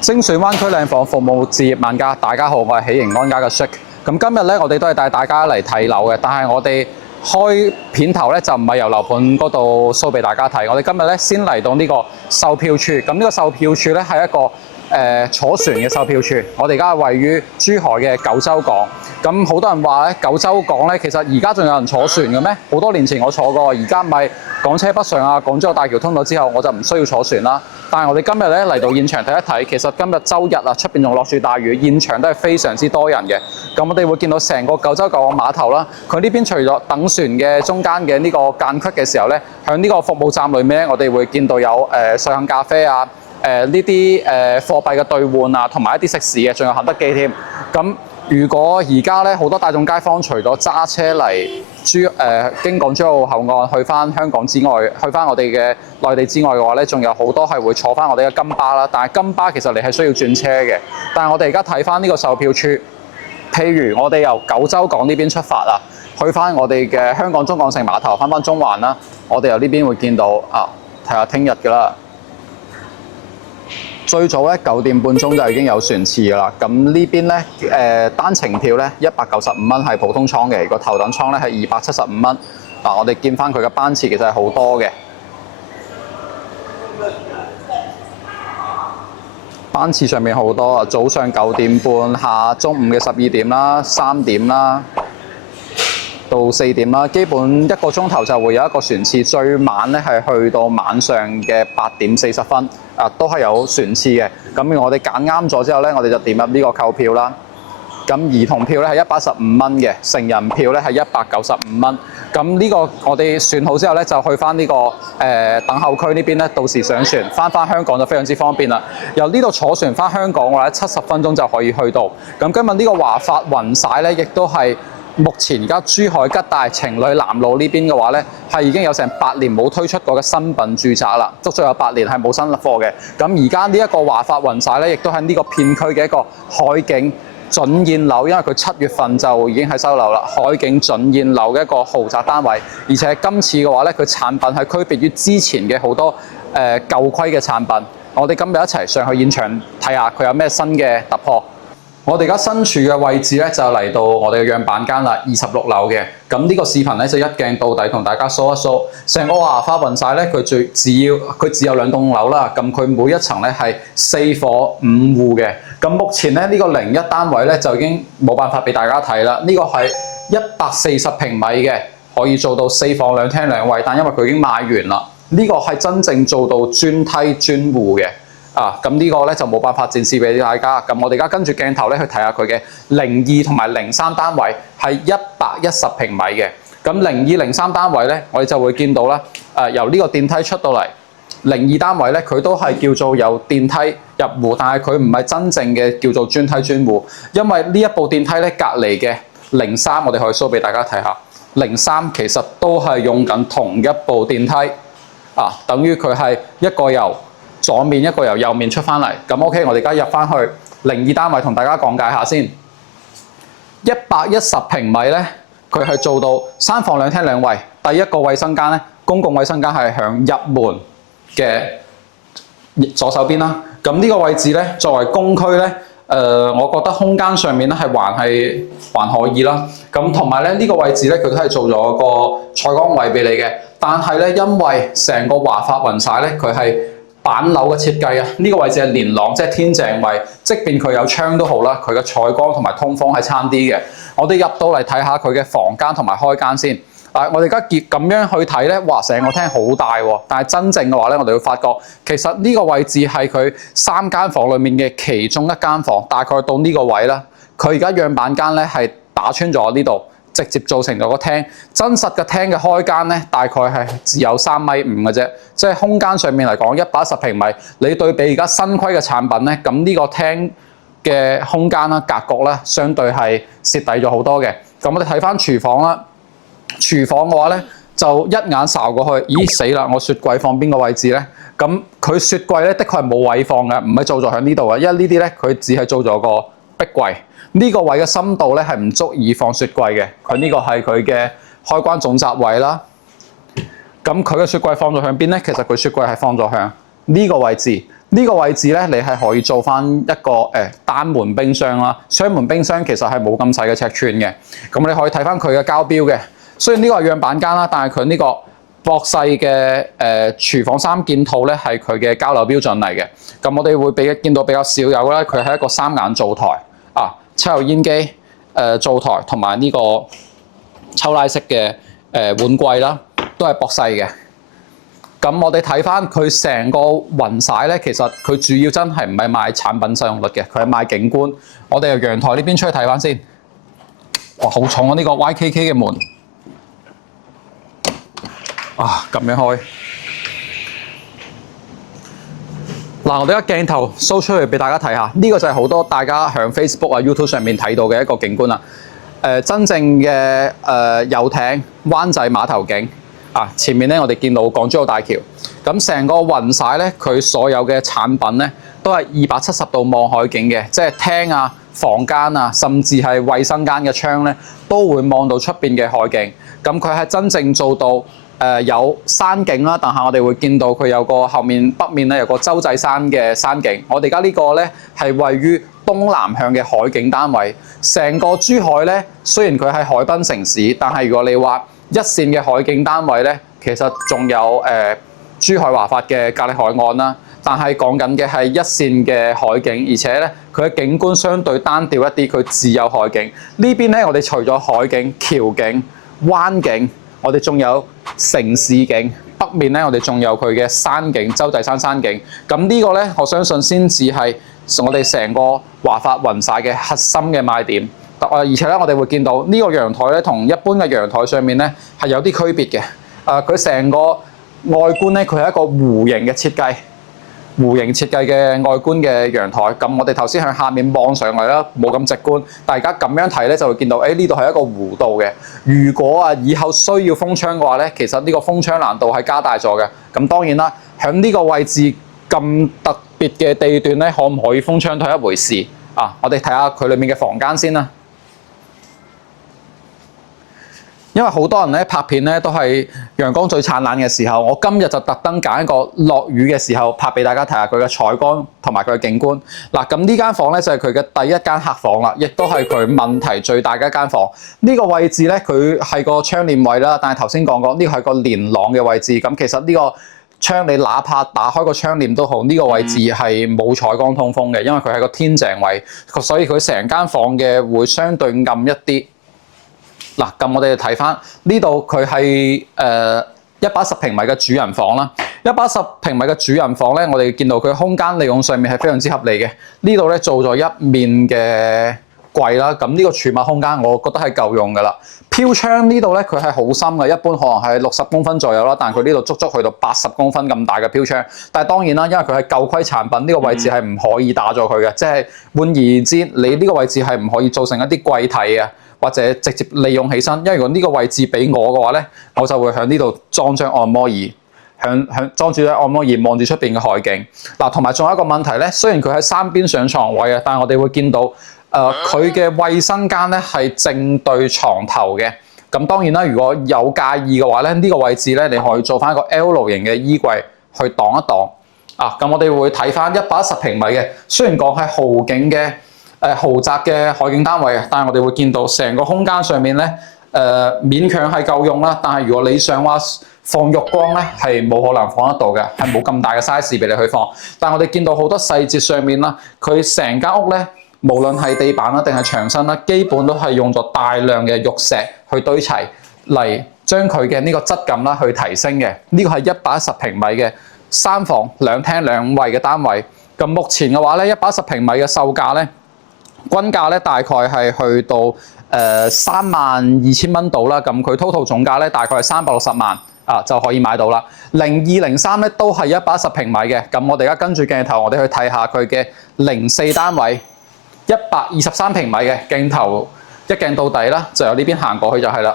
精選灣區靚房，服務置業萬家。大家好，我係喜盈安家嘅 Shake。咁今日咧，我哋都係帶大家嚟睇樓嘅，但係我哋開片頭咧就唔係由樓盤嗰度 show 俾大家睇。我哋今日咧先嚟到呢個售票處。咁呢個售票處咧係一個坐船嘅售票處。我哋而家係位於珠海嘅九洲港。咁好多人話咧，九洲港咧其實而家仲有人坐船嘅咩？好多年前我坐過，而家咪港車北上啊，港珠澳大橋通咗之後，我就唔需要坐船啦。但係我哋今日咧嚟到現場睇一睇，其實今日周日啊，出邊仲落住大雨，現場都係非常之多人嘅。咁我哋會見到成個九洲港碼頭啦，佢呢邊除咗等船嘅中間嘅呢個間隙嘅時候咧，喺呢個服務站裏面咧，我哋會見到有瑞幸咖啡啊，呢啲貨幣嘅兌換啊，同埋一啲食肆嘅，仲有肯德基添。咁如果而家咧好多大眾街坊除咗揸車嚟經港珠澳後岸去翻香港之外，去翻我哋嘅內地之外嘅話咧，仲有好多係會坐翻我哋嘅金巴啦。但係金巴其實你係需要轉車嘅。但係我哋而家睇翻呢個售票處，譬如我哋由九洲港呢邊出發啊，去翻我哋嘅香港中港城碼頭，翻中環啦。我哋由呢邊會見到啊，睇下聽日㗎啦。最早咧9點半鐘就已經有船次㗎啦。咁呢邊咧單程票咧195蚊係普通艙嘅，個頭等艙咧係275蚊。嗱，我哋見翻佢嘅班次其實係好多嘅，班次上面好多啊！早上9點半，下中午嘅12點啦、3點啦，到4點啦，基本1個鐘頭就會有一個船次，最晚咧係去到晚上嘅8點40分，都係有船次嘅。咁我哋揀啱咗之後咧，我哋就點入呢個購票啦。咁兒童票咧係115蚊嘅，成人票咧係195蚊。咁呢個我哋選好之後咧，就去翻呢個等候區呢邊咧，到時上船翻香港就非常之方便啦。由呢度坐船翻香港嘅話，70分鐘就可以去到。咁今日呢個華發雲璽咧，亦都係目前而家珠海吉大情侶南路呢邊嘅話咧，係已經有成8年冇推出過嘅新品住宅啦，足足有8年係冇新貨嘅。咁而家呢一個華發雲璽咧，亦都喺呢個片區嘅一個海景準現樓，因為佢7月份就已經係收樓啦。海景準現樓嘅一個豪宅單位，而且今次嘅話咧，佢產品係區別於之前嘅好多舊規嘅產品。我哋今日一齊上去現場睇下佢有咩新嘅突破。我哋而家身處嘅位置咧，就嚟到我哋嘅樣板間啦，26樓嘅。咁呢個視頻咧就一鏡到底同大家 show 一 show。成個華發雲璽咧，佢只有2棟樓啦。咁佢每一層咧係4伙5戶嘅。咁目前咧呢個01單位咧就已經冇辦法俾大家睇啦。呢個係140平米嘅，可以做到4房2廳2衛，但因為佢已經賣完啦。呢個係真正做到專梯專戶嘅。咁呢個咧就冇辦法展示俾大家。咁我哋而家跟住鏡頭咧去睇下佢嘅02同埋03單位係110平米嘅。咁02、03單位咧，我哋就會見到啦。由呢個電梯出到嚟，02單位咧佢都係叫做有電梯入戶，但係佢唔係真正嘅叫做專梯專戶，因為呢一部電梯咧隔離嘅03，我哋可以 show 俾大家睇下。03其實都係用緊同一部電梯，等於佢係一個由左面一個由右面出翻嚟。咁 OK， 我哋而家入翻去02單位同大家講解下先。110平米咧，佢係做到3房2廳2衛。第一個衛生間咧，公共衛生間係響入門嘅左手邊啦。咁呢個位置咧，作為公區咧，我覺得空間上面咧係還可以啦。咁同埋咧呢個位置咧，佢都係做咗個採光位俾你嘅。但係咧，因為成個華發雲璽咧，佢係板樓嘅設計啊，呢個位置係連廊，即係天井位，即便佢有窗都好啦，佢嘅採光同埋通風係差啲嘅。我哋入到嚟睇下佢嘅房間同埋開間先。我哋而家咁樣去睇咧，哇！成個廳好大喎，但係真正嘅話咧，我哋會發覺其實呢個位置係佢3間房裡面嘅其中一間房，大概到呢個位啦。佢而家樣板間咧係打穿咗呢度，直接造成咗個廳。真實嘅廳嘅開間咧，大概係只有3.5米嘅啫，即係空間上面嚟講110平米。你對比而家新規嘅產品咧，咁呢個廳嘅空間啦、格局啦，相對係蝕底咗好多嘅。咁我哋睇翻廚房啦。廚房嘅話咧，就一眼睄過去，咦死啦！我雪櫃放邊個位置咧？咁佢雪櫃咧，的確係冇位放嘅，唔係做咗喺呢度嘅，因為呢啲咧佢只係做咗個壁櫃。呢個位嘅深度咧係唔足以放雪櫃嘅。佢呢個係佢嘅開關總閘位啦。咁佢嘅雪櫃放咗向邊咧？其實佢雪櫃係放咗向呢個位置。呢個位置咧，你係可以做翻一個單門冰箱啦。雙門冰箱其實係冇咁細嘅尺寸嘅。咁你可以睇翻佢嘅交標嘅。雖然呢個係樣板間啦，但係佢呢個博世嘅廚房三件套咧係佢嘅交樓標準嚟嘅。咁我哋會見到比較少有咧，佢係一個三眼灶台啊，抽油煙機、灶台同埋呢個抽拉式嘅碗櫃啦，都係博世嘅。咁我哋睇翻佢成個雲璽咧，其實佢主要真係唔係賣產品使用率嘅，佢係賣景觀。我哋由陽台呢邊出去睇翻先。哇，好重啊！呢個 YKK 嘅門啊，咁樣開。嗱，我哋個鏡頭 show 出去俾大家睇下，呢個就係好多大家喺 Facebook 啊、YouTube 上面睇到嘅一個景觀啦。真正嘅遊艇灣仔碼頭景。啊！前面咧，我哋見到港珠澳大橋，咁成個雲璽咧，佢所有嘅產品咧，都係270度望海景嘅，即係廳啊、房間啊，甚至係衛生間嘅窗咧，都會望到出邊嘅海景。咁佢係真正做到有山景啦，但係我哋會見到佢有個後面北面咧有個洲際山嘅山景。我哋而家呢個咧係位於東南向嘅海景單位。成個珠海咧，雖然佢係海濱城市，但係如果你話一線嘅海景單位咧，其實仲有珠海華發嘅格力海岸啦，但係講緊嘅係一線嘅海景，而且咧佢嘅景觀相對單調一啲，佢只有海景。呢邊咧，我哋除咗海景、橋景、灣景，我哋仲有城市景。北面咧，我哋仲有佢嘅山景，洲際山山景。咁呢個咧，我相信先至係我哋成個華發雲璽嘅核心嘅賣點。而且咧，我哋會見到呢個陽台咧，同一般嘅陽台上面咧係有啲區別嘅。佢成個外觀咧，佢係一個弧形嘅設計，弧形設計嘅外觀嘅陽台。咁我哋頭先向下面望上嚟啦，冇咁直觀。大家咁樣睇咧，就會見到，呢度係一個弧度嘅。如果以後需要封窗嘅話咧，其實呢個封窗難度係加大咗嘅。咁當然啦，喺呢個位置咁特別嘅地段咧，可唔可以封窗都係一回事。我哋睇下佢裡面嘅房間先啦。因為好多人咧拍片咧都係陽光最燦爛嘅時候，我今日就特登揀一個落雨嘅時候拍俾大家睇下佢嘅採光同埋佢嘅景觀。嗱，咁呢間房咧就係佢嘅第一間客房啦，亦都係佢問題最大嘅一間房。呢個位置咧，佢係個窗簾位啦，但係頭先講過呢個係個連廊嘅位置。咁其實呢個窗你哪怕打開個窗簾都好，呢個位置係冇採光通風嘅，因為佢係個天井位，所以佢成間房嘅會相對暗一啲。嗱，咁我哋睇翻呢度，佢係110平米嘅主人房啦。110平米嘅主人房咧，我哋見到佢空間利用上面係非常之合理嘅。呢度咧做咗一面嘅櫃啦，咁呢個儲物空間我覺得係夠用噶啦。飄窗呢度咧，佢係好深嘅，一般可能係60公分左右啦，但係佢呢度足足去到80公分咁大嘅飄窗。但係當然啦，因為佢係舊規產品，呢個位置係唔可以打咗佢嘅，即係換言之，你呢個位置係唔可以做成一啲櫃體嘅。或者直接利用起身，因為如果呢個位置俾我嘅話咧，我就會喺呢度裝張按摩椅，裝住張按摩椅望住出邊嘅海景。嗱，同埋仲有一個問題咧，雖然佢喺三邊上床位啊，但係我哋會見到佢嘅衛生間咧係正對床頭嘅。咁當然啦，如果有介意嘅話咧，呢個位置咧你可以做翻一個 L 型嘅衣櫃去擋一擋。咁我哋會睇翻110平米嘅，雖然講係豪景嘅。豪宅嘅海景單位，但係我哋會見到成個空間上面咧，勉強係夠用啦。但係如果你想話放浴缸咧，係冇可能放得到嘅，係冇咁大嘅 size 俾你去放。但係我哋見到好多細節上面啦，佢成間屋咧，無論係地板啦定係牆身啦，基本都係用咗大量嘅玉石去堆砌嚟將佢嘅呢個質感啦去提升嘅。呢個係110平米嘅3房2廳2衛嘅單位。咁目前嘅話咧，110平米嘅售價咧，均價咧大概係去到32,000蚊到啦，咁佢 total 總價咧大概係360萬就可以買到啦。0203咧都係110平米嘅，咁我哋而家跟住鏡頭，我哋去睇下佢嘅04單位123平米嘅鏡頭，一鏡到底啦，就由呢邊行過去就係啦。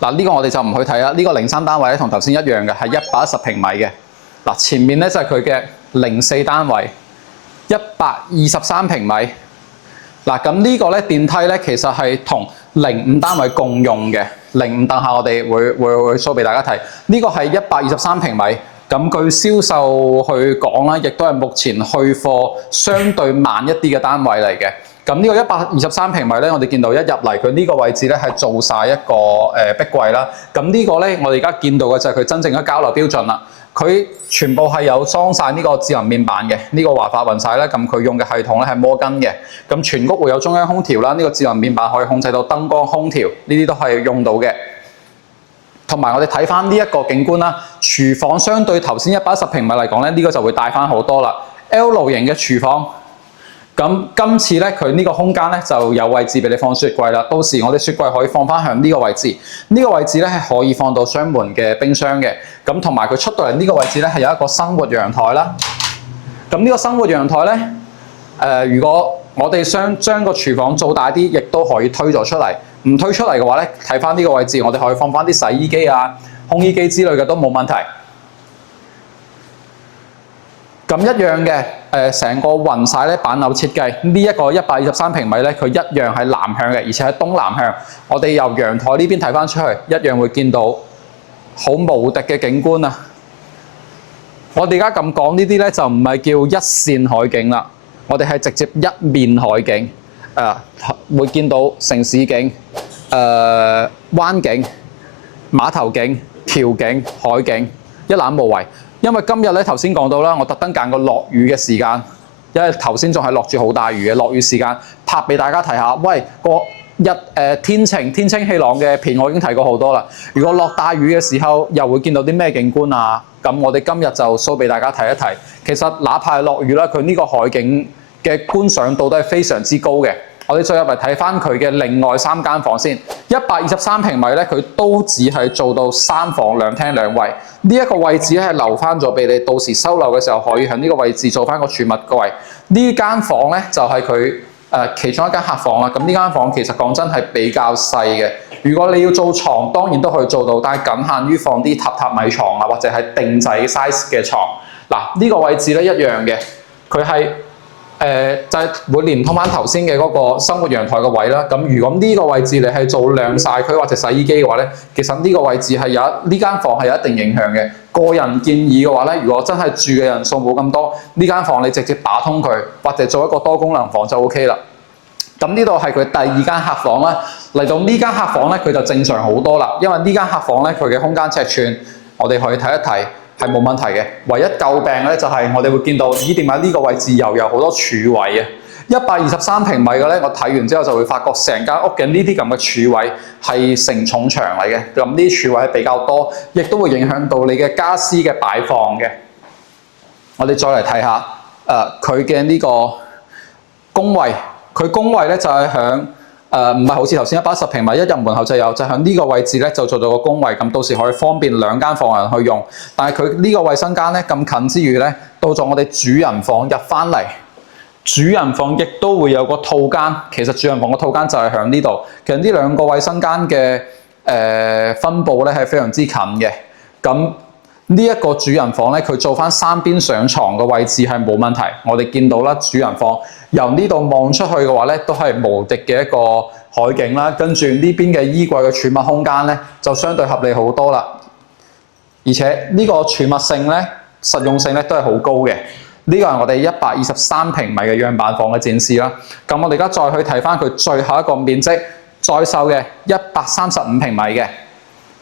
嗱，呢個我哋就唔去睇啦，呢個03單位咧同頭先一樣嘅，係110平米嘅。嗱，前面咧就係佢嘅04單位。123平米。嗱，咁呢個咧電梯咧其實係同05單位共用嘅。05等下我哋會 show 俾大家睇。呢個係123平米，咁據銷售去講啦，亦都係目前去貨相對慢一啲嘅單位嚟嘅。咁呢個123平米咧，我哋見到一入嚟佢呢個位置咧係做晒一個壁櫃啦。咁呢個咧，我哋而家見到嘅就係佢真正嘅交流標準啦。佢全部係有裝晒呢個智能面板嘅，呢個華發雲晒咧，咁佢用嘅系統咧係摩根嘅。咁全屋會有中央空調啦，呢個智能面板可以控制到燈光、空調，呢啲都係用到嘅。同埋我哋睇翻呢一個景觀啦，廚房相對頭先110平米嚟講咧，呢個就會大翻好多啦。L 型嘅廚房。咁今次咧，佢呢個空間咧就有位置俾你放雪櫃啦。到時我哋雪櫃可以放翻向呢個位置，呢個位置咧係可以放到雙門嘅冰箱嘅。咁同埋佢出到嚟呢個位置咧係有一個生活陽台啦。咁呢個生活陽台咧，如果我哋想將個廚房做大啲，亦都可以推咗出嚟。唔推出嚟嘅話咧，睇翻呢個位置，我哋可以放翻啲洗衣機啊、烘衣機之類嘅都冇問題。咁一樣嘅，成個雲晒咧板樓設計，呢一個123平米咧，佢一樣係南向嘅，而且係東南向。我哋由陽台呢邊睇翻出去，一樣會見到好無敵嘅景觀啊！我哋而家咁講呢啲咧，就唔係叫一線海景啦，我哋係直接一面海景，會見到城市景、灣景、碼頭景、橋景、海景，一覽無遺。因為今日咧頭先講到啦，我特登揀個落雨嘅時間，因為頭先仲係落住好大雨嘅，落雨時間拍俾大家睇下。喂，天晴氣朗嘅片我已經睇過好多啦。如果落大雨嘅時候，又會見到啲咩景觀啊？咁我哋今日就 show 俾大家睇一睇。其實哪怕係落雨啦，佢呢個海景嘅觀賞度都係非常之高嘅。我哋再入嚟睇翻佢嘅另外3間房先，123平米咧，佢都只係做到3房2廳2衛。呢一個位置咧係留翻咗俾你，到時收樓嘅時候可以喺呢個位置做翻個儲物櫃。呢間房咧就係佢其中一間客房啦。咁呢間房其實講真係比較細嘅。如果你要做床，當然都可以做到，但係僅限於放啲榻米床啊，或者係定制 size 嘅床。嗱，呢個位置咧一樣嘅，佢係。就係會連通翻頭先嘅嗰個生活陽台嘅位啦。咁如果呢個位置你係做晾曬區或者洗衣機嘅話咧，其實呢個位置係呢間房係有一定影響嘅。個人建議嘅話咧，如果真係住嘅人數冇咁多，呢間房你直接打通佢，或者做一個多功能房就 OK 啦。咁呢度係佢第2間客房啦。嚟到呢間客房咧，佢就正常好多啦，因為呢間客房咧佢嘅空間尺寸，我哋可以睇一睇。係冇問題嘅，唯一詬病咧就係我哋會見到，咦，點解呢個位置又有好多柱位啊？123平米嘅咧，我睇完之後就會發覺成間屋嘅呢啲咁嘅柱位係承重牆嚟嘅，咁呢啲柱位係比較多，亦都會影響到你嘅家私嘅擺放嘅。我哋再嚟睇下，佢嘅呢個工位，佢工位咧就係響。唔係好似頭先110平米，一入門口就有，就喺呢個位置咧就做到個工位，咁到時可以方便2間房人去用。但係佢呢個衞生間咧咁近之餘咧，到咗我哋主人房入翻嚟，主人房亦都會有個套間。其實主人房個套間就係喺呢度。其實呢2個衞生間嘅分佈咧係非常之近嘅。咁呢一個主人房咧，佢做翻3邊上床嘅位置係冇問題。我哋見到啦，主人房由呢度望出去嘅話咧，都係無敵嘅一個海景啦。跟住呢邊嘅衣櫃嘅儲物空間咧，就相對合理好多啦。而且呢個儲物性咧、實用性咧都係好高嘅。呢個係我哋123平米嘅樣板房嘅展示啦。咁我哋而家再去睇翻佢最後一個面積再售嘅135平米嘅，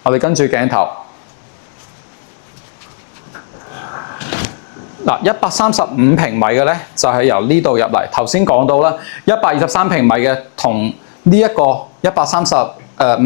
我哋跟住鏡頭。嗱，135平米嘅咧，就係由呢度入嚟。頭先講到啦，123平米嘅同呢一個135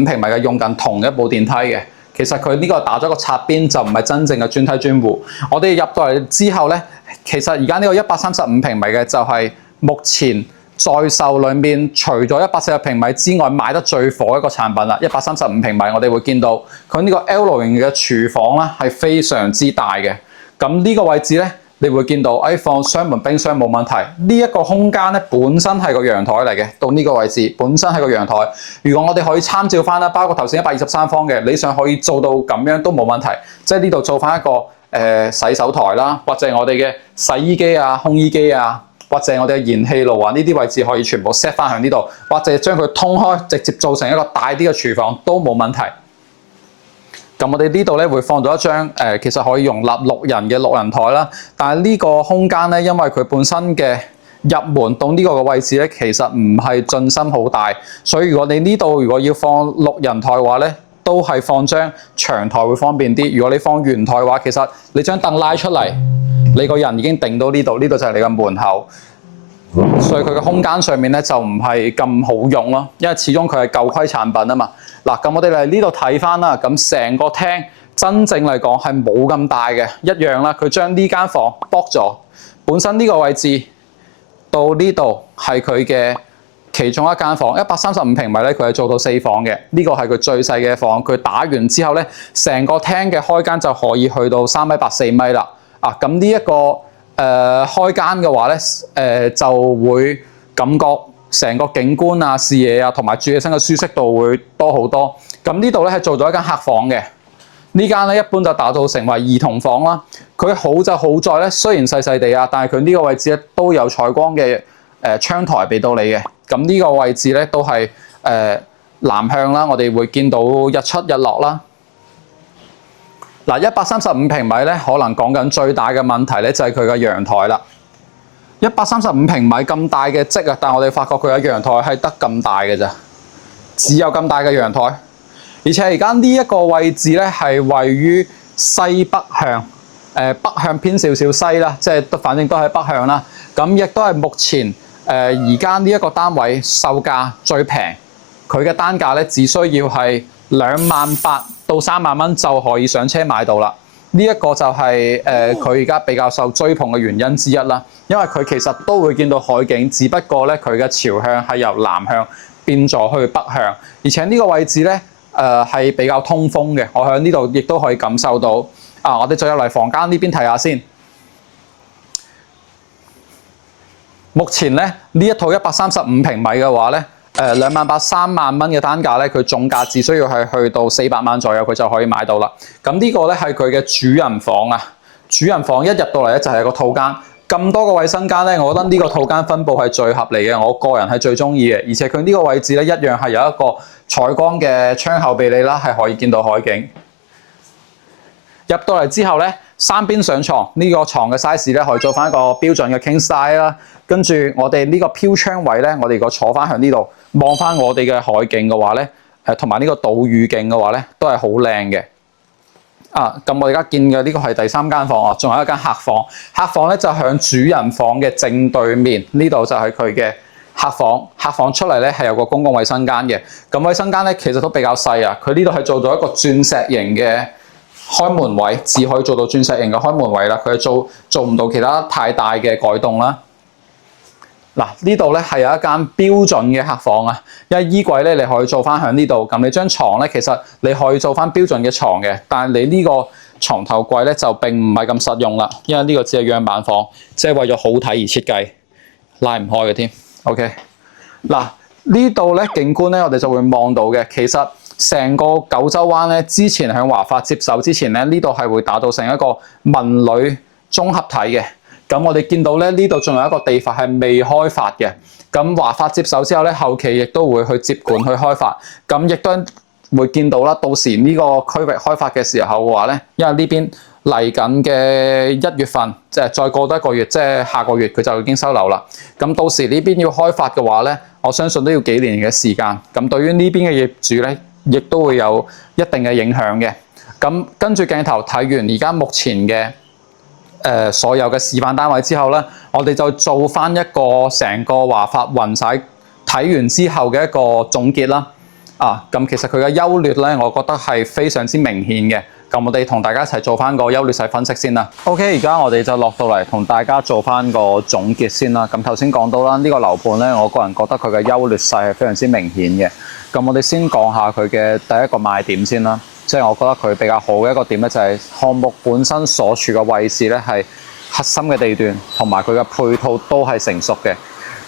平米嘅用緊同一部電梯嘅。其實佢呢個打咗個擦邊，就唔係真正嘅專梯專戶。我哋入到嚟之後咧，其實而家呢個135平米嘅就係目前在售裏面除咗140平米之外賣得最火一個產品啦。135平米，我哋會見到佢呢個 L 型嘅廚房啦，係非常之大嘅。咁呢個位置咧，你會見到，放雙門冰箱冇問題。呢一個空間咧，本身係個陽台嚟嘅，到呢個位置本身係個陽台。如果我哋可以參照翻啦，包括頭先123方嘅，你想可以做到咁樣都冇問題。即係呢度做翻一個洗手台啦，或者我哋嘅洗衣機啊、烘衣機啊，或者我哋嘅燃氣爐啊，呢啲位置可以全部 set 翻喺呢度，或者將佢通開，直接做成一個大啲嘅廚房都冇問題。咁我哋呢度咧會放到一張其實可以容納6人嘅6人台啦。但係呢個空間咧，因為佢本身嘅入門到呢個嘅位置咧，其實唔係進深好大，所以如果你呢度如果要放6人台嘅話咧，都係放張長台會方便啲。如果你放圓台嘅話，其實你將凳拉出嚟，你個人已經定到呢度，呢度就係你嘅門口。所以佢嘅空間上面咧就唔係咁好用咯，因為始終佢係舊規產品啊嘛。嗱，咁我哋嚟呢度睇翻啦，咁成個廳真正嚟講係冇咁大嘅，一樣啦。佢將呢間房剝咗，本身呢個位置到呢度係佢嘅其中一間房，135平米咧，佢係做到4房嘅。呢個係佢最細嘅房，佢打完之後咧，成個廳嘅開間就可以去到3米8、4米啦。啊，咁呢一個開間嘅話咧，就會感覺成個景觀啊、視野啊，同埋住起身嘅舒適度會多好多。咁呢度咧係做咗一間客房嘅，呢間咧一般就打造成為兒童房啦。佢好就好在咧，雖然細細地啊，但係佢呢個位置咧都有採光嘅窗台俾到你嘅。咁呢個位置咧都係南向啦，我哋會見到日出日落啦。嗱，135平米咧，可能講緊最大嘅問題咧就係佢嘅陽台啦。135平米咁大嘅積啊，但係我哋發覺佢嘅陽台係得咁大嘅咋，只有咁大嘅陽台。而且而家呢一個位置咧係位於西北向，北向偏少少西啦，即係反正都係北向啦。咁亦都係目前而家呢一個單位售價最平，佢嘅單價咧只需要係28,000到3萬蚊就可以上車買到啦。呢一個就係佢而家比較受追捧嘅原因之一啦。因為佢其實都會見到海景，只不過咧佢嘅朝向係由南向變咗去北向，而且呢個位置咧係比較通風嘅。我喺呢度亦都可以感受到。啊，我哋再入嚟房間呢邊睇下先。目前咧呢一套135平米嘅話咧，28,000、3萬蚊嘅單價咧，佢總價只需要係去到400萬左右，佢就可以買到啦。咁呢個咧係佢嘅主人房啊，主人房一入到嚟咧就係個套間。咁多個衛生間咧，我覺得呢個套間分佈係最合理嘅，我個人係最中意嘅。而且佢呢個位置咧一樣係有一個採光嘅窗口俾你啦，係可以見到海景。入到嚟之後咧，3邊上床，呢個床嘅 size 咧可以做翻一個標準嘅 king size 啦。跟住我哋呢個飄窗位咧，我哋如果坐翻喺呢度望翻我哋嘅海景嘅話咧，同埋呢個島嶼景嘅話咧，都係好靚嘅。啊，咁我而家見嘅呢個係第3間房啊，仲有一間客房。客房咧就向主人房嘅正對面，呢度就係佢嘅客房。客房出嚟咧係有個公共衛生間嘅。咁衛生間咧其實都比較細啊，佢呢度係做到一個鑽石型嘅開門位，只可以做到鑽石型嘅開門位啦。佢係做唔到其他太大嘅改動啦。嗱，呢度咧係有一間標準嘅客房啊，因為衣櫃咧你可以做翻喺呢度，咁你張床咧其實你可以做翻標準嘅床嘅，但係你呢個床頭櫃咧就並唔係咁實用啦，因為呢個只係樣板房，即係為咗好睇而設計，拉唔開嘅添。OK， 嗱呢度咧景觀咧我哋就會望到嘅，其實成個九州灣咧之前喺華發接手之前咧，呢度係會打造成一個文旅綜合體嘅。咁我哋見到咧，呢度仲有一個地塊係未開發嘅。咁華發接手之後咧，後期亦都會去接管去開發。咁亦都會見到啦，到時呢個區域開發嘅時候嘅話咧，因為呢邊嚟緊嘅1月份，即係再過多1個月，即係下個月佢就已經收樓啦。咁到時呢邊要開發嘅話咧，我相信都要幾年嘅時間。咁對於呢邊嘅業主咧，亦都會有一定嘅影響嘅。咁跟住鏡頭睇完而家目前嘅所有嘅示範單位之後咧，我哋就做翻一個成個華發雲晒睇完之後嘅一個總結啦。咁其實佢嘅優劣咧，我覺得係非常之明顯嘅。咁我哋同大家一齊做翻個優劣勢分析先啦。OK， 而家我哋就落到嚟同大家做翻個總結先啦。咁頭先講到啦，呢個樓盤咧，我個人覺得佢嘅優劣勢係非常之明顯嘅。咁我哋先講下佢嘅第一個賣點先啦。即係我覺得佢比較好嘅一個點咧，就係項目本身所處嘅位置咧係核心嘅地段，同埋佢嘅配套都係成熟嘅。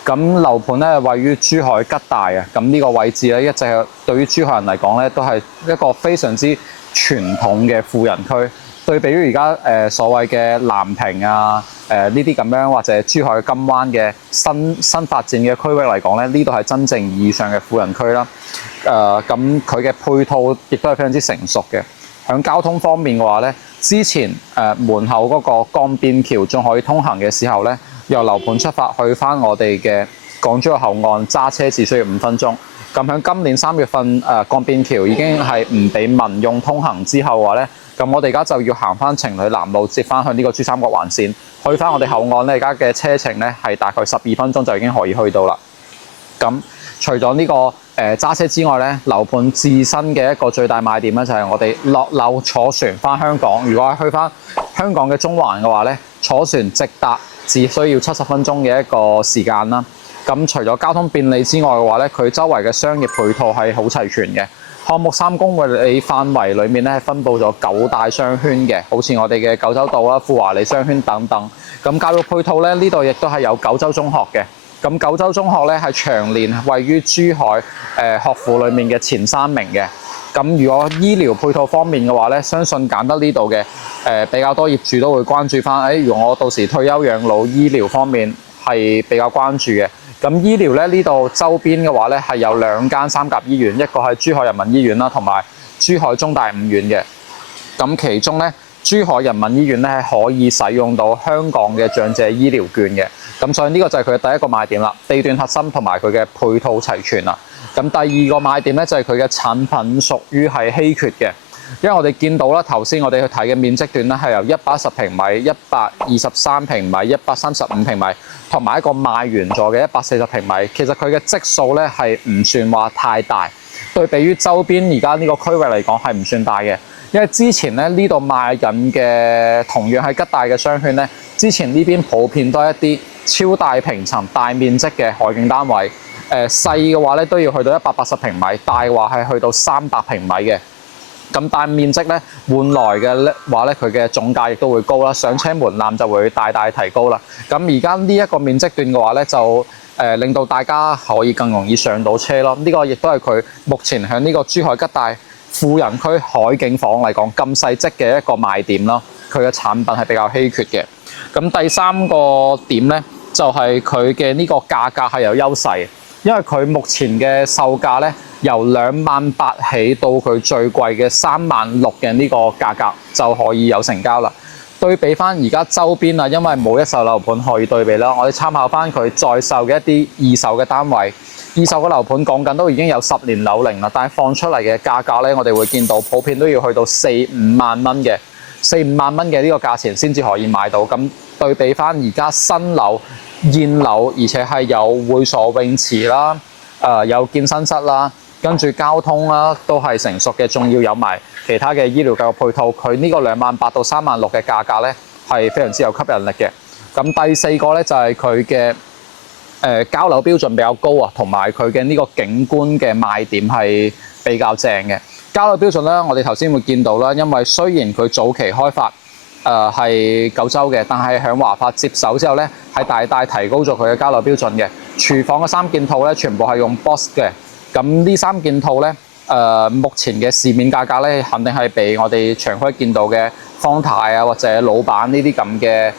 咁樓盤咧位於珠海吉大啊，咁呢個位置咧一直係對於珠海人嚟講咧都係一個非常之傳統嘅富人區。對比於而家所謂嘅南屏啊呢啲咁樣或者珠海金灣嘅新發展嘅區域嚟講咧，呢度係真正意義上嘅富人區啦。咁佢嘅配套亦都係非常之成熟嘅。響交通方面嘅話咧，之前門口嗰個鋼邊橋仲可以通行嘅時候咧，由樓盤出發去翻我哋嘅港珠澳口岸揸車只需要5分鐘。咁喺今年3月份鋼邊橋已經係唔俾民用通行之後嘅話咧，咁我哋而家就要行翻情侶南路接翻去呢個珠三角環線，去翻我哋口岸咧，而家嘅車程咧係大概12分鐘就已經可以去到啦。咁除咗呢個揸車之外咧，樓盤自身嘅一個最大賣點咧就係我哋落樓坐船翻香港。如果係去翻香港嘅中環嘅話咧，坐船直達只需要70分鐘嘅一個時間啦。咁除咗交通便利之外嘅話咧，佢周圍嘅商業配套係好齊全嘅。項目3公里範圍裏面咧係分佈咗9大商圈嘅，好似我哋嘅九洲道啦、富華里商圈等等。咁教育配套咧，呢度亦都係有九洲中學嘅。咁九洲中學咧係長年位於珠海學府裏面嘅前3名嘅。咁如果醫療配套方面嘅話咧，相信揀得呢度嘅比較多業主都會關注翻，如果我到時退休養老醫療方面係比較關注嘅。咁醫療咧，呢度周邊嘅話咧係有2間3甲醫院，一個係珠海人民醫院啦，同埋珠海中大5院嘅。咁其中咧，珠海人民醫院咧係可以使用到香港嘅長者醫療券嘅。咁所以呢個就係佢嘅第一個賣點啦，地段核心同埋佢嘅配套齊全啦。咁第二個賣點咧就係佢嘅產品屬於係稀缺嘅，因為我哋見到啦，頭先我哋去睇嘅面積段咧係由110平米、123平米、135平米，同埋一個賣完咗嘅140平米。其實佢嘅積數咧係唔算話太大，對比於周邊而家呢個區域嚟講係唔算大嘅。因為之前咧呢度賣緊嘅同樣係吉大嘅商圈咧，之前呢邊普遍都係一啲超大平層、大面積嘅海景單位。細嘅話咧都要去到180平米，大嘅話係去到300平米嘅。咁大面積咧換來嘅話咧，佢嘅總價亦都會高啦，上車門檻就會大大提高啦。咁而家呢一個面積段嘅話咧，就令到大家可以更容易上到車咯。呢個亦都係佢目前喺呢個珠海吉大富人區海景房嚟講咁細則嘅一個賣點咯。佢嘅產品係比較稀缺嘅。咁第3個點咧，就係佢嘅呢個價格係有優勢。因為佢目前嘅售價咧，由28000起到佢最貴嘅36000嘅呢個價格就可以有成交啦。對比翻而家周邊啊，因為冇一手樓盤可以對比啦，我哋參考翻佢在售嘅一啲二手嘅單位，二手嘅樓盤講緊都已經有10年樓齡啦，但係放出嚟嘅價格咧，我哋會見到普遍都要去到4-5萬蚊嘅，4-5萬蚊嘅呢個價錢先至可以買到。咁對比翻而家新樓、現樓，而且係有會所、泳池啦，有健身室啦，跟住交通啦，都係成熟嘅，仲要有埋其他嘅醫療教育配套。佢呢個28000到36000嘅價格咧，係非常之有吸引力嘅。咁第4個咧就係佢嘅交樓標準比較高啊，同埋佢嘅呢個景觀嘅賣點係比較正嘅。交樓標準咧，我哋頭先會見到啦，因為雖然佢早期開發係九州嘅，但係響華發接手之後咧，係大大提高咗佢嘅交樓標準嘅。廚房嘅3件套咧，全部係用 Boss 嘅。咁呢3件套咧，目前嘅市面價格咧，肯定係比我哋長區見到嘅方太啊或者老闆呢啲咁嘅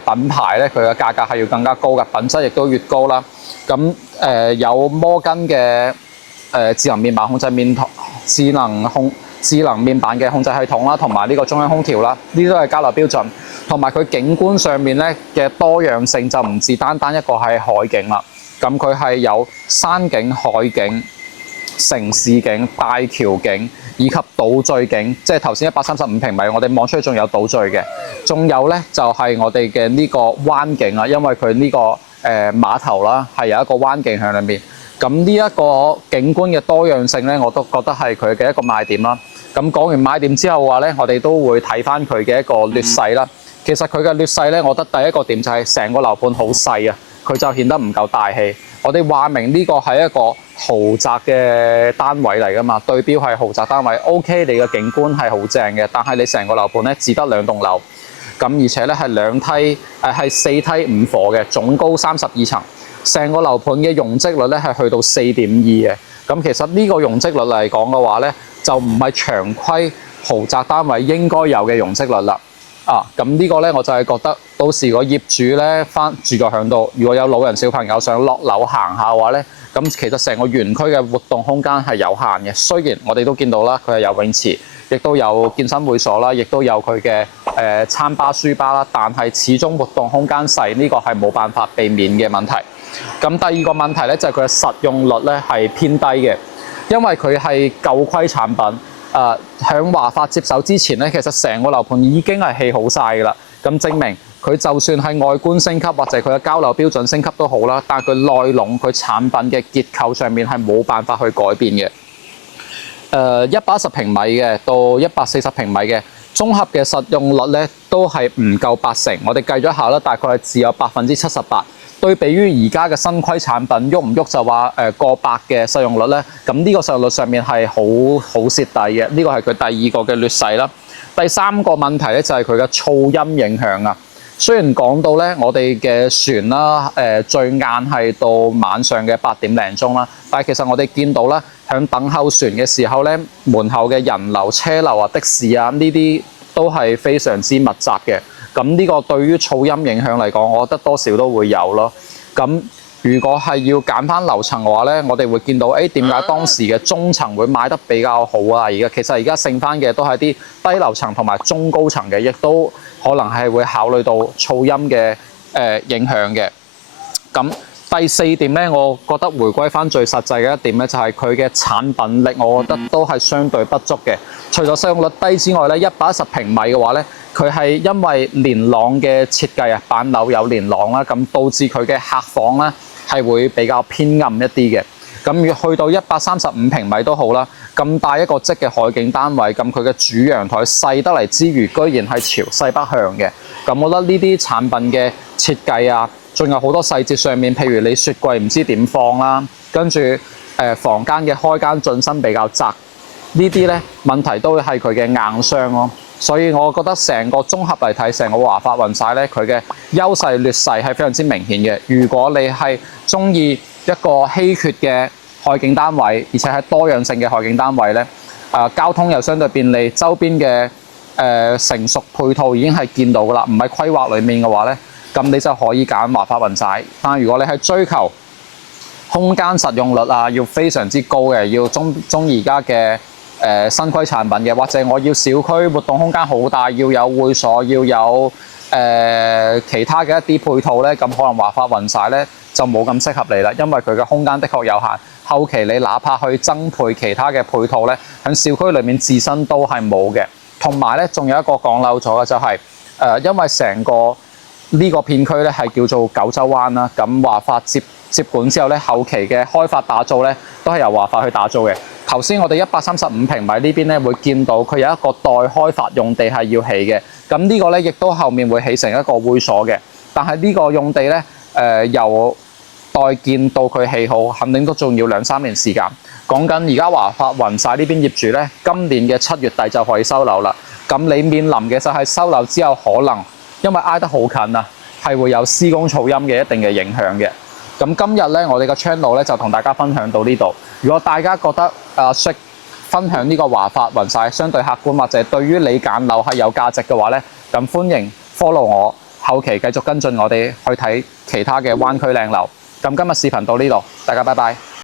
品牌咧，佢嘅價格係要更加高嘅，品質亦都越高啦。咁有摩根嘅智能面板控制面台、智能面板嘅控制系統啦，同埋呢個中央空調啦，呢啲都係交樓標準。同埋佢景觀上面咧嘅多樣性就唔止單單一個係海景啦，咁佢係有山景、海景、城市景、大橋景以及島嶼景，即係頭先135平米，我哋望出去仲有島嶼嘅，仲有咧就係我哋嘅呢個灣景啦，因為佢呢個碼頭啦係有一個灣景喺裏面。咁呢一個景觀嘅多樣性咧，我都覺得係佢嘅一個賣點啦。咁講完賣點之後嘅話咧，我哋都會睇翻佢嘅一個劣勢啦。其實佢嘅劣勢咧，我覺得第一個點就係成個樓盤好細啊，佢就顯得唔夠大氣。我哋話明呢個係一個豪宅嘅單位嚟㗎嘛，對標係豪宅單位。OK， 你嘅景觀係好正嘅，但係你成個樓盤咧只得2棟樓，咁而且咧係2梯係4梯5伙嘅，總高32層。成個樓盤嘅容積率咧係去到4.2嘅，咁其實呢個容積率嚟講嘅話咧，就唔係常規豪宅單位應該有嘅容積率啦。咁呢個咧我就係覺得，到時個業主咧翻住咗響度，如果有老人小朋友想落樓行下嘅話咧，咁其實成個園區嘅活動空間係有限嘅。雖然我哋都見到啦，佢係有泳池，亦都有健身會所啦，亦都有佢嘅餐吧、書吧啦。但係始終活動空間細，呢個係冇辦法避免嘅問題。咁第二個問題咧就係佢嘅實用率咧係偏低嘅，因為佢係舊規產品。喺華發接手之前咧，其實成個樓盤已經係起好晒㗎啦。咁證明佢就算係外觀升級或者佢嘅交樓標準升級都好啦，但係佢內籠佢產品嘅結構上面係冇辦法去改變嘅。110平米嘅到140平米嘅綜合嘅實用率咧都係唔夠80%，我哋計咗下啦，大概係只有78%。對比於而家嘅新規產品，喐唔喐就話過百嘅實用率咧，咁呢個實用率上面係好蝕底嘅，呢個係佢第二個嘅劣勢啦。第三個問題咧就係佢嘅噪音影響啊。雖然講到咧，我哋嘅船啦，最晏係到晚上嘅8點零鐘啦，但係其實我哋見到咧，響等候船嘅時候咧，門口嘅人流、車流啊、的士啊呢啲都係非常之密集嘅。咁呢個對於噪音影響嚟講，我覺得多少都會有咯。咁如果係要揀翻樓層嘅話咧，我哋會見到點解當時嘅中層會賣得比較好啊？其實而家剩翻嘅都係啲低樓層同埋中高層嘅，亦都可能係會考慮到噪音嘅影響嘅。咁第四點咧，我覺得回歸翻最實際嘅一點咧，就係佢嘅產品力，我覺得都係相對不足嘅。除咗使用率低之外咧，110平米嘅話咧，佢係因為連廊嘅設計啊，板樓有連廊啦，咁導致佢嘅客房咧係會比較偏暗一啲嘅。咁去到135平米都好啦，咁大一個積嘅海景單位，咁佢嘅主陽台細得嚟之餘，居然係朝西北向嘅。咁我覺得呢啲產品嘅設計啊，仲有好多細節上面，譬如你雪櫃唔知點放啦，跟住房間嘅開間進深比較窄，呢啲咧問題都係佢嘅硬傷咯。所以我覺得成個綜合嚟睇，成個華發雲晒咧，佢嘅優勢劣勢係非常之明顯嘅。如果你係中意一個稀缺嘅海景單位，而且係多樣性嘅海景單位咧，交通又相對便利，周邊嘅成熟配套已經係見到噶啦，唔係規劃裡面嘅話咧，咁你就可以揀華發雲晒。但係如果你係追求空間實用率啊，要非常之高嘅，要中而家嘅新規產品嘅，或者我要小區活動空間好大，要有會所，要有其他嘅一啲配套咧，咁可能華發雲晒咧就冇咁適合你啦，因為佢嘅空間的確有限。後期你哪怕去增配其他嘅配套咧，喺小區裏面自身都係冇嘅。同埋咧，仲有一個講漏咗嘅就係因為成個呢個片區咧係叫做九洲灣啦，咁華發接管之後咧，後期嘅開發打造咧都係由華發去打造嘅。頭先我哋135平米呢邊咧會見到佢有一個待開發用地係要起嘅，咁呢個咧亦都後面會起成一個會所嘅。但係呢個用地咧由待建到佢起好，肯定都仲要2-3年時間。講緊而家華發雲晒呢邊業主咧，今年嘅7月底就可以收樓啦。咁你面臨嘅就係收樓之後，可能因為挨得好近啊，係會有施工噪音嘅一定嘅影響嘅。咁今日咧，我哋個 channel 咧就同大家分享到呢度。如果大家覺得識分享呢個華發雲晒相對客觀，或者對於你揀樓係有價值嘅話咧，咁歡迎 follow 我，後期繼續跟進我哋去睇其他嘅灣區靚樓。咁今日視頻到呢度，大家拜拜。